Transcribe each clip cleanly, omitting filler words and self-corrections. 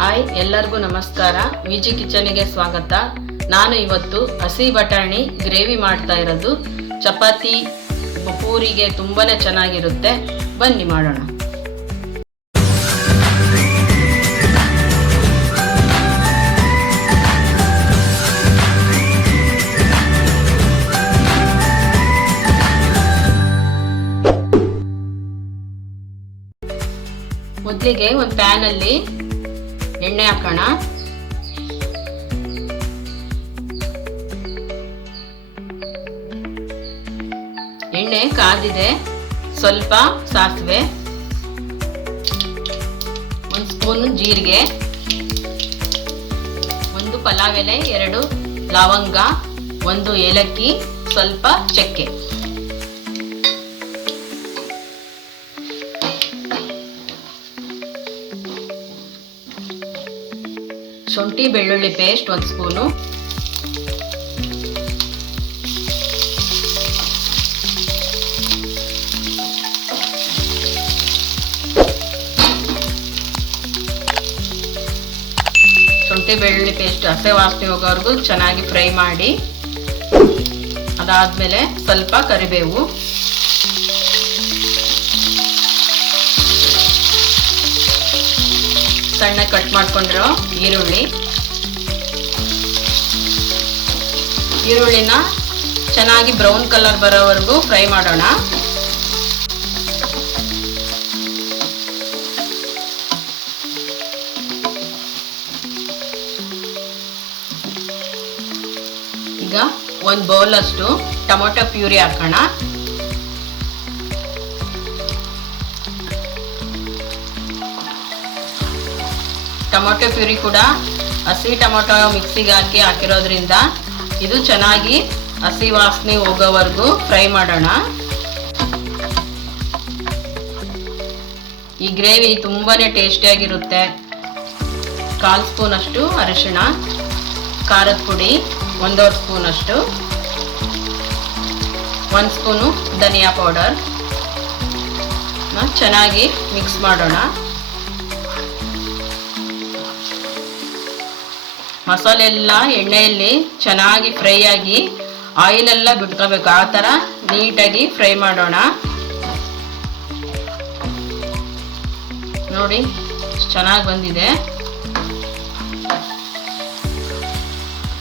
Hi, ಎಲ್ಲರಿಗೂ ನಮಸ್ಕಾರ. ವಿಜಿ ಕಿಚನಿಗೆ ಸ್ವಾಗತ. ನಾನು ಇವತ್ತು ಹಸಿ ಬಟಾಣಿ ಗ್ರೇವಿ ಮಾಡ್ತಾ ಇರೋದು. ಚಪಾತಿ ಪೂರಿಗೆ ತುಂಬಾನೇ ಚೆನ್ನಾಗಿರುತ್ತೆ. ಬನ್ನಿ ಮಾಡೋಣ. ಮೊದಲಿಗೆ ಒಂದು ಪ್ಯಾನ್ ಅಲ್ಲಿ ಎಣ್ಣೆ ಹಾಕೋಣ. ಎಣ್ಣೆ ಕಾದಿದೆ. ಸ್ವಲ್ಪ ಸಾಸಿವೆ, 1 ಸ್ಪೂನ್ ಜೀರಿಗೆ, 1 ಪಲಾವ್ ಎಲೆ, 2 ಲವಂಗ, 1 ಏಲಕ್ಕಿ, ಸ್ವಲ್ಪ ಚಕ್ಕೆ. ಶುಂಠಿ ಬೆಳ್ಳುಳ್ಳಿ ಪೇಸ್ಟ್ 1 ಸ್ಪೂನು, ಶುಂಠಿ ಬೆಳ್ಳುಳ್ಳಿ ಪೇಸ್ಟ್ ಹಸೆ ವಾಸನೆ ಹೋಗೋವರೆಗೂ ಚೆನ್ನಾಗಿ ಫ್ರೈ ಮಾಡಿ. ಅದಾದ್ಮೇಲೆ ಸ್ವಲ್ಪ ಕರಿಬೇವು, ಸಣ್ಣ ಕಟ್ ಮಾಡ್ಕೊಂಡಿರೋ ಈರುಳ್ಳಿನ ಚೆನ್ನಾಗಿ ಬ್ರೌನ್ ಕಲರ್ ಬರೋವರೆಗೂ ಫ್ರೈ ಮಾಡೋಣ. ಈಗ 1 ಬೌಲ್ ಅಷ್ಟು ಟೊಮೊಟೊ ಪ್ಯೂರಿ ಹಾಕೋಣ. ಟೊಮೊಟೊ ಪ್ಯೂರಿ ಕೂಡ ಹಸಿ ಟೊಮೊಟೊ ಮಿಕ್ಸಿಗೆ ಹಾಕಿರೋದ್ರಿಂದ ಇದು ಚೆನ್ನಾಗಿ ಹಸಿ ವಾಸನೆ ಹೋಗೋವರೆಗೂ ಫ್ರೈ ಮಾಡೋಣ. ಈ ಗ್ರೇವಿ ತುಂಬಾನೇ ಟೇಸ್ಟಿಯಾಗಿರುತ್ತೆ. 1/4 ಸ್ಪೂನ್ ಅಷ್ಟು ಅರಿಶಿಣ, ಖಾರದ ಪುಡಿ 1/2 ಸ್ಪೂನ್ ಅಷ್ಟು, 1 ಸ್ಪೂನು ಧನಿಯಾ ಪೌಡರ್ ಚೆನ್ನಾಗಿ ಮಿಕ್ಸ್ ಮಾಡೋಣ. ಮಸಾಲೆ ಎಲ್ಲ ಎಣ್ಣೆಯಲ್ಲಿ ಚೆನ್ನಾಗಿ ಫ್ರೈ ಆಗಿ ಆಯಿಲ್ ಎಲ್ಲ ಬಿಟ್ಕೋಬೇಕು. ಆ ಥರ ನೀಟಾಗಿ ಫ್ರೈ ಮಾಡೋಣ. ನೋಡಿ ಚೆನ್ನಾಗಿ ಬಂದಿದೆ.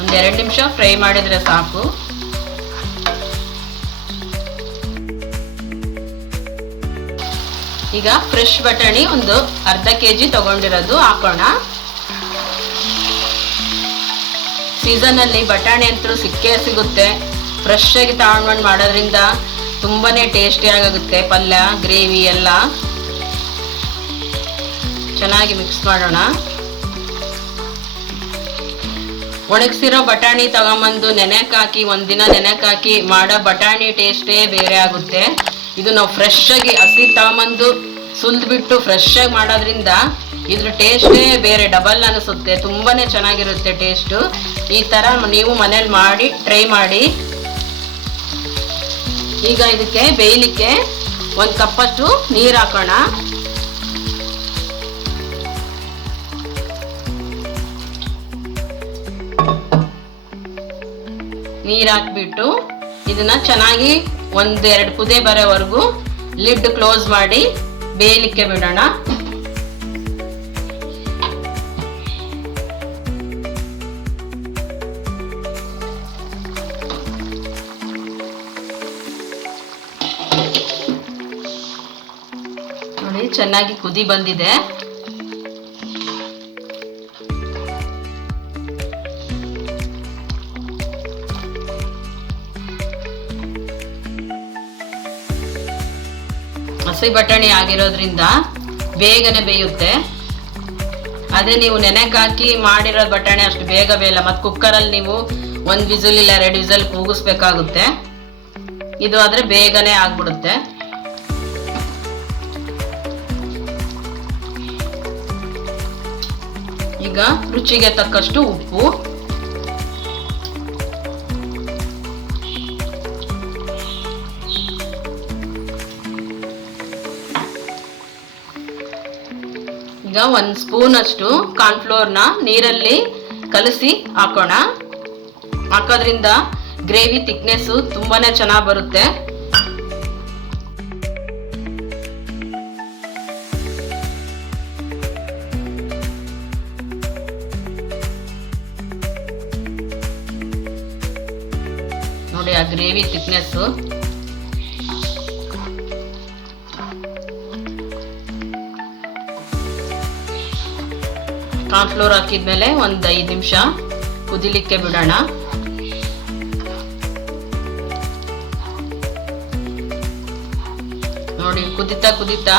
1-2 ನಿಮಿಷ ಫ್ರೈ ಮಾಡಿದರೆ ಸಾಕು. ಈಗ ಫ್ರೆಶ್ ಬಟಾಣಿ ಒಂದು ಅರ್ಧ ಕೆಜಿ ತಗೊಂಡಿರೋದು ಹಾಕೋಣ. ಸೀಸನ್ ಅಲ್ಲಿ ಬಟಾಣಿ ಅಂತೂ ಸಿಕ್ಕೇ ಸಿಗುತ್ತೆ. ಫ್ರೆಶ್ ಆಗಿ ತಗೊಂಡ್ಬಂದು ಮಾಡೋದ್ರಿಂದ ತುಂಬಾನೇ ಟೇಸ್ಟಿ ಆಗುತ್ತೆ. ಪಲ್ಯ, ಗ್ರೇವಿ ಎಲ್ಲ ಚೆನ್ನಾಗಿ ಮಿಕ್ಸ್ ಮಾಡೋಣ. ಒಣಗಿಸಿರೋ ಬಟಾಣಿ ತಗೊಂಬಂದು ನೆನೆಕ್ ಹಾಕಿ 1 ದಿನ ನೆನೆಕ್ ಹಾಕಿ ಮಾಡೋ ಬಟಾಣಿ ಟೇಸ್ಟೇ ಬೇರೆ ಆಗುತ್ತೆ. ಇದು ನಾವು ಫ್ರೆಶ್ ಆಗಿ ಹಸಿ ತಗೊಂಬಂದು ಸುಲ್ದ್ಬಿಟ್ಟು ಫ್ರೆಶ್ ಆಗಿ ಮಾಡೋದ್ರಿಂದ ಇದ್ರ ಟೇಸ್ಟೇ ಬೇರೆ, ಡಬಲ್ ಅನಿಸುತ್ತೆ. ತುಂಬಾನೇ ಚೆನ್ನಾಗಿರುತ್ತೆ ಟೇಸ್ಟು. ಈ ತರ ನೀವು ಮನೇಲಿ ಮಾಡಿ ಟ್ರೈ ಮಾಡಿ. ಈಗ ಇದಕ್ಕೆ ಬೇಯಲಿಕ್ಕೆ 1 ಕಪ್ಪಷ್ಟು ನೀರು ಹಾಕೋಣ. ನೀರು ಹಾಕ್ಬಿಟ್ಟು ಇದನ್ನ ಚೆನ್ನಾಗಿ 1-2 ಕುದಿ ಬರೋವರೆಗೂ ಲಿಡ್ ಕ್ಲೋಸ್ ಮಾಡಿ ಬೇಯಲಿಕ್ಕೆ ಬಿಡೋಣ. ನೋಡಿ ಚೆನ್ನಾಗಿ ಕುದಿ ಬಂದಿದೆ. ಹಸಿ ಬಟಾಣಿ ಆಗಿರೋದ್ರಿಂದ ಬೇಗನೆ ಬೇಯುತ್ತೆ. ಅದೇ ನೀವು ನೆನೆಕ್ ಹಾಕಿ ಮಾಡಿರೋ ಬಟಾಣಿ ಅಷ್ಟು ಬೇಗ ಬೇಯಲ್ಲ. ಮತ್ತು ಕುಕ್ಕರಲ್ಲಿ ನೀವು 1 ವಿಸಿಲ್ ಇಲ್ಲ 2 ವಿಸಿಲ್ ಕೂಗಿಸ್ಬೇಕಾಗುತ್ತೆ. ಇದು ಆದ್ರೆ ಬೇಗನೆ ಆಗ್ಬಿಡುತ್ತೆ. ಈಗ ರುಚಿಗೆ ತಕ್ಕಷ್ಟು ಉಪ್ಪು, ಈಗ ಈಗ 1 ಸ್ಪೂನ್ ಅಷ್ಟು ಕಾರ್ನ್ಫ್ಲೋರ್ನ ನೀರಲ್ಲಿ ಕಲಸಿ ಹಾಕೋಣ. ಹಾಕೋದ್ರಿಂದ ಗ್ರೇವಿ ಥಿಕ್ನೆಸ್ ತುಂಬಾನೇ ಚೆನ್ನಾಗಿ ಬರುತ್ತೆ. ನೋಡಿ ಆ ಗ್ರೇವಿ ಥಿಕ್ನೆಸ್. ಕಾರ್ನ್ಫ್ಲೋರ್ ಹಾಕಿದ್ಮೇಲೆ ಒಂದು 5 ನಿಮಿಷ ಕುದಿಲಿಕ್ಕೆ ಬಿಡೋಣ. ನೋಡಿ ಕುದಿತಾ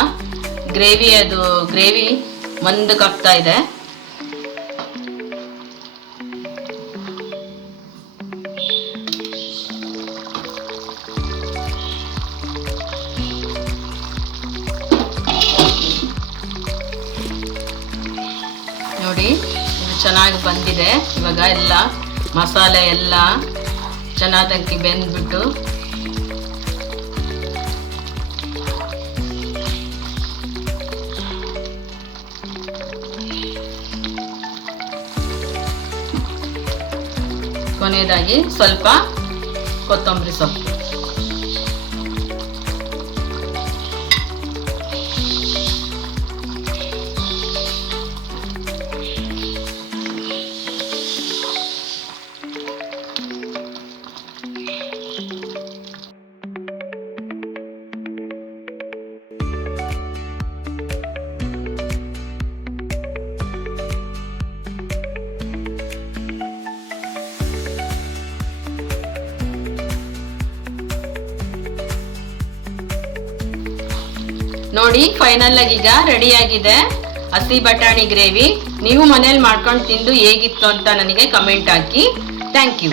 ಗ್ರೇವಿ ಮಂದಕ್ಕಾಗ್ತಾ ಇದೆ. ನೋಡಿ ಇದು ಚೆನ್ನಾಗಿ ಬಂದಿದೆ. ಇವಾಗ ಎಲ್ಲ ಮಸಾಲೆ ಎಲ್ಲ ಚೆನ್ನಾಗಿ ಬೆಂದ್ಬಿಟ್ಟು ಕೊನೆಯದಾಗಿ ಸ್ವಲ್ಪ ಕೊತ್ತಂಬರಿ ಸೊಪ್ಪು. ನೋಡಿ ಫೈನಲ್ ಆಗಿ ಈಗ ರೆಡಿ ಆಗಿದೆ ಹಸಿ ಬಟಾಣಿ ಗ್ರೇವಿ. ನೀವು ಮನೇಲಿ ಮಾಡ್ಕೊಂಡು ತಿಂದು ಹೇಗಿತ್ತು ಅಂತ ನನಗೆ ಕಮೆಂಟ್ ಹಾಕಿ. Thank you.